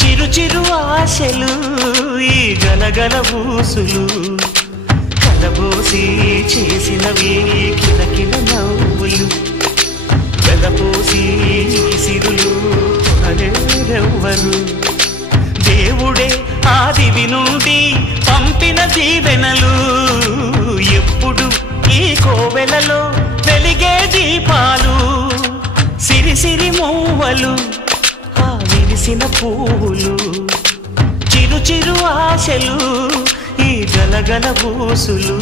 చిరు చిరు ఆశలు ఈ గలగల ఊసులు కలబోసి చేసినవి కిలకిల నవ్వులు వెలపోసి సిరులు కొనలేరెవ్వరు దేవుడే ఆదివి నుండి పంపిన దీవెనలు ఎప్పుడు ఈ కోవెలలో వెలిగే దీపాలు సిరి సిరి మూవలు ఆ విరిసిన పువ్వులు చిరు చిరు ఆశలు ఈ గలగల ఊసులు